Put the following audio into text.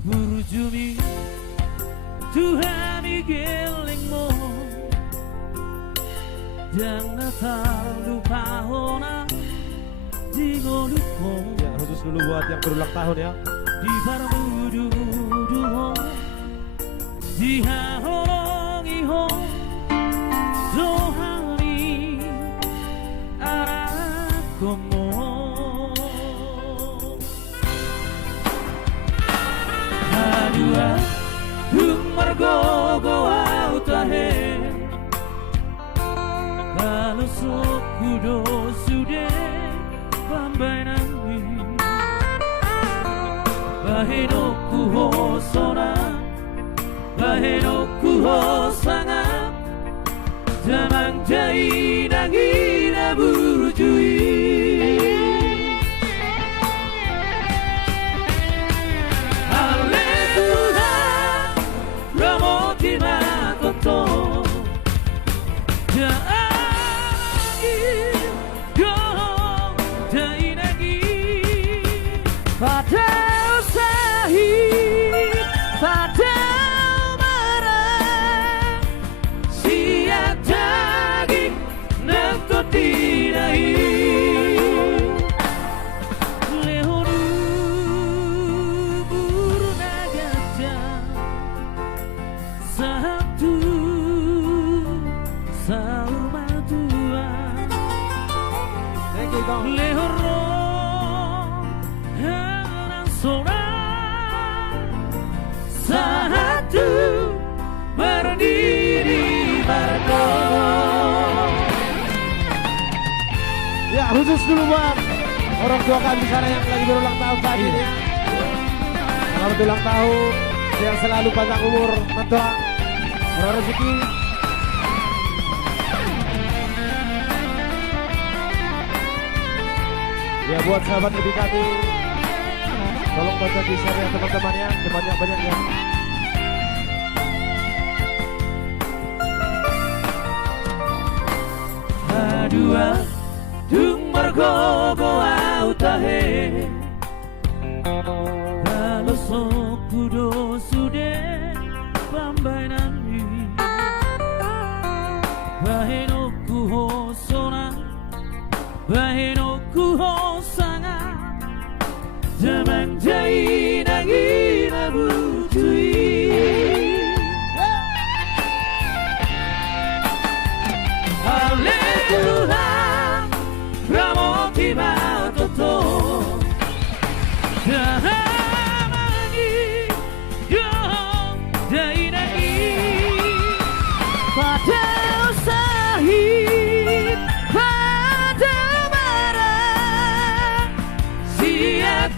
Burjumi Tuhan igilingmu Jangan lupa hona Jingolukmu. Ya, khusus dulu buat yang berulang tahun ya. Di parmudu Di hahongi ho Zohani Arakomo Hadua Dumargogo autahe Kalau sokudo sude Lambai nami Bahenoku hosona Bahenoku hosanga Jamang jai nangina burujui Aleluya Ramoti makoto Jai Go Jai nagi Pada usahi Pada marah Siap daging Nengkot dinahi Lehoru Buruna gajah Satu Salma Tuhan Thank you, Kong. Lehoro Hanan sora Satu Berdiri berdua. Ya, khusus dulu buat orang tua kami sana yang lagi berulang tahun saat ini ya. Selamat ulang tahun, yang selalu panjang umur, mentua, murah rezeki. Ya, buat sahabat BKT, tolong bantu di share ya teman-teman ya, sebanyak-banyak ya. Adua Dung margogo autahe Kalau sokudo sude Pambai nami Bahenoku hosona Bahenoku hosanga Jamang jai nangina butui Haleluya Ramoti matoto Dahamani Yo Dainagi Pada usahi Pada marah Siap